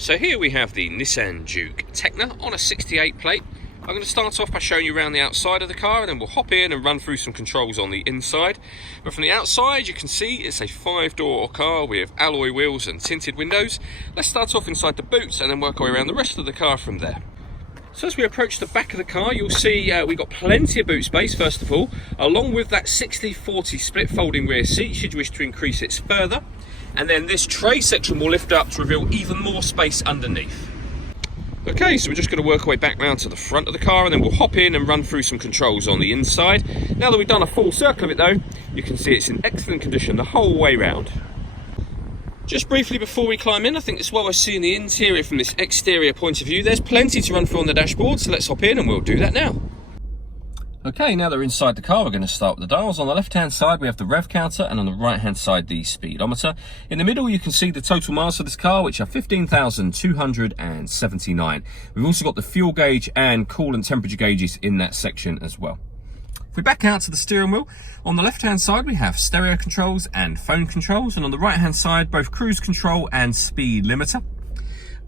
So here we have the Nissan Juke Tecna on a 68 plate. I'm going to start off by showing you around the outside of the car, and then we'll hop in and run through some controls on the inside. But from the outside you can see it's a 5-door car with alloy wheels and tinted windows. Let's start off inside the boots and then work our way around the rest of the car from there. So as we approach the back of the car, you'll see we've got plenty of boot space first of all, along with that 60/40 split folding rear seat should you wish to increase it further. And then this tray section will lift up to reveal even more space underneath. Okay, so we're just going to work our way back round to the front of the car, and then we'll hop in and run through some controls on the inside. Now that we've done a full circle of it though, you can see it's in excellent condition the whole way round. Just briefly before we climb in, I think it's well worth seeing the interior from this exterior point of view. There's plenty to run through on the dashboard, so let's hop in and we'll do that now. Okay, now that we're inside the car, we're going to start with the dials. On the left-hand side, we have the rev counter, and on the right-hand side, the speedometer. In the middle, you can see the total miles for this car, which are 15,279. We've also got the fuel gauge and coolant temperature gauges in that section as well. If we back out to the steering wheel, on the left-hand side, we have stereo controls and phone controls, and on the right-hand side, both cruise control and speed limiter.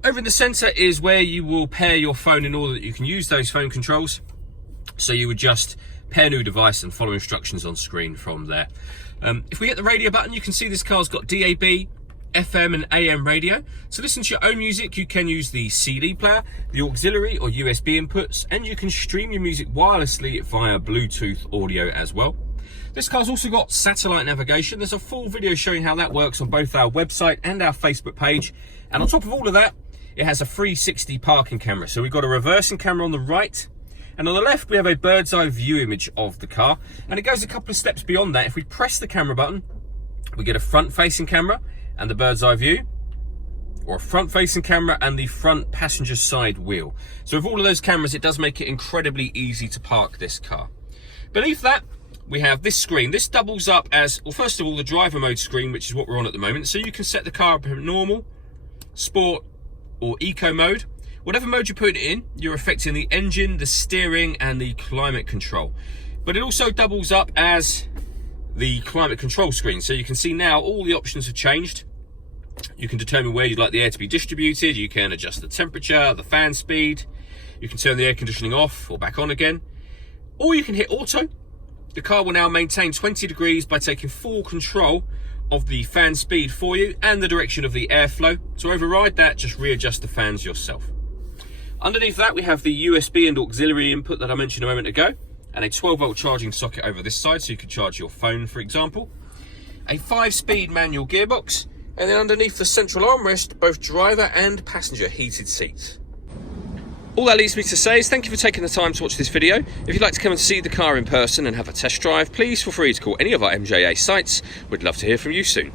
Over in the center is where you will pair your phone in order that you can use those phone controls. So you would just pair new device and follow instructions on screen from there. If we hit the radio button, you can see this car's got DAB, FM and AM radio. To listen to your own music, you can use the CD player, the auxiliary or USB inputs, and you can stream your music wirelessly via Bluetooth audio as well. This car's also got satellite navigation. There's a full video showing how that works on both our website and our Facebook page. And on top of all of that, it has a 360 parking camera. So we've got a reversing camera on the right, and on the left, we have a bird's eye view image of the car. And it goes a couple of steps beyond that. If we press the camera button, we get a front-facing camera and the bird's eye view, or a front-facing camera and the front passenger side wheel. So with all of those cameras, it does make it incredibly easy to park this car. Beneath that, we have this screen. This doubles up as, well, first of all, the driver mode screen, which is what we're on at the moment. So you can set the car up in normal, sport, or eco mode. Whatever mode you put it in, you're affecting the engine, the steering, and the climate control. But it also doubles up as the climate control screen. So you can see now all the options have changed. You can determine where you'd like the air to be distributed. You can adjust the temperature, the fan speed. You can turn the air conditioning off or back on again. Or you can hit auto. The car will now maintain 20 degrees by taking full control of the fan speed for you and the direction of the airflow. To override that, just readjust the fans yourself. Underneath that, we have the USB and auxiliary input that I mentioned a moment ago, and a 12-volt charging socket over this side, so you could charge your phone, for example. A 5-speed manual gearbox, and then underneath the central armrest, both driver and passenger heated seats. All that leaves me to say is thank you for taking the time to watch this video. If you'd like to come and see the car in person and have a test drive, please feel free to call any of our MJA sites. We'd love to hear from you soon.